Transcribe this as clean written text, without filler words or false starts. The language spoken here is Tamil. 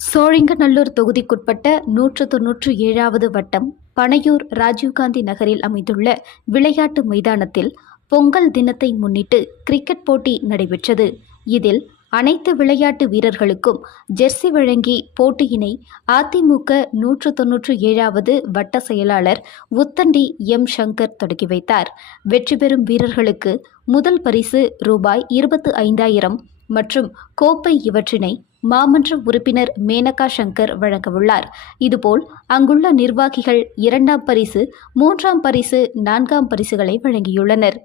சோழிங்கநல்லூர் தொகுதிக்குட்பட்ட 197வது வட்டம் பனையூர் ராஜீவ்காந்தி நகரில் அமைந்துள்ள விளையாட்டு மைதானத்தில் பொங்கல் தினத்தை முன்னிட்டு கிரிக்கெட் போட்டி நடைபெற்றது. இதில் அனைத்து விளையாட்டு வீரர்களுக்கும் ஜெர்சி வழங்கி போட்டியினை அதிமுக 197வது வட்ட செயலாளர் உத்தண்டி எம். சங்கர் தொடங்கி வைத்தார். வெற்றி பெறும் வீரர்களுக்கு முதல் பரிசு ரூபாய் 25,000 மற்றும் கோப்பை இவற்றினை மாமன்ற உறுப்பினர் மேனகா சங்கர் வழங்கவுள்ளார். இதுபோல் அங்குள்ள நிர்வாகிகள் 2ஆம் பரிசு, 3ஆம் பரிசு, 4ஆம் பரிசுகளை வழங்கியுள்ளனர்.